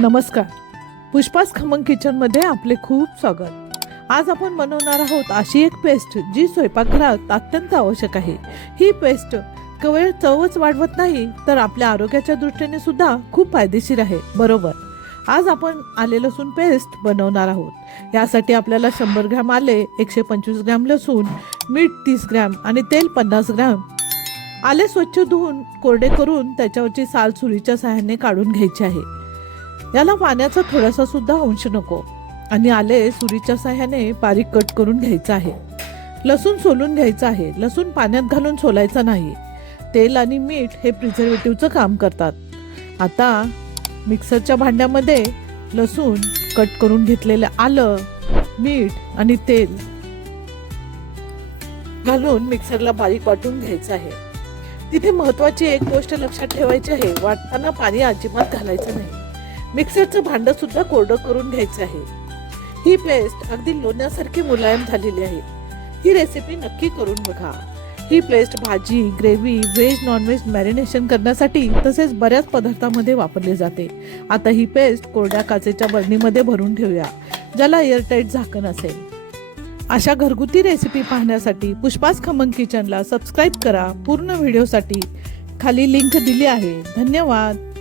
नमस्कार. पुष्पास खमंग किचनमध्ये आपले खूप स्वागत. आज आपण बनवणार आहोत अशी एक पेस्ट जी स्वयंपाकघरात अत्यंत आवश्यक आहे. ही पेस्ट केवळ चवच वाढवत नाही तर आपल्या आरोग्याच्या दृष्टीने सुद्धा खूप फायदेशीर आहे. बरोबर, आज आपण आले लसूण पेस्ट बनवणार आहोत. यासाठी आपल्याला 100 ग्रॅम आले, 125 ग्रॅम लसूण, मीठ 30 ग्रॅम आणि तेल 50 ग्रॅम. आले स्वच्छ धुवून कोरडे करून त्याच्यावरची साल सुरीच्या सहाय्याने काढून घ्यायची आहे. याला पाण्याचा थोडासा सुद्धा अंश नको. आणि आले सुरीच्या सहाय्याने बारीक कट करून घ्यायचं आहे. लसूण सोलून घ्यायचं आहे. लसूण पाण्यात घालून सोलायचा नाही. तेल आणि मीठ हे प्रिझर्वेटिव्हचं काम करतात. आता मिक्सरच्या भांड्यामध्ये लसूण, कट करून घेतलेलं आलं, मीठ आणि तेल घालून मिक्सरला बारीक वाटून घ्यायचं आहे. तिथे महत्वाची एक गोष्ट लक्षात ठेवायची आहे, वाटताना पाणी अजिबात घालायचं नाही. मिक्सरचं भांडं सुद्धा कोरडं करून घ्यायचं आहे. ही पेस्ट अगदी लोण्यासारखी मुलायम झालेली आहे. ही रेसिपी नक्की करून बघा. ही पेस्ट भाजी, ग्रेव्ही, व्हेज नॉनव्हेज मॅरिनेशन करण्यासाठी तसेच बऱ्याच पदार्थांमध्ये वापरली जाते. आता ही पेस्ट कोरड्या काचेच्या बरणीमध्ये भरून ठेवूया, ज्याला एअरटाईट झाकण असेल. अशा घरगुती रेसिपी पाहण्यासाठी पुष्पास खमंग किचनला सबस्क्राईब करा. पूर्ण व्हिडिओसाठी खाली लिंक दिली आहे. धन्यवाद.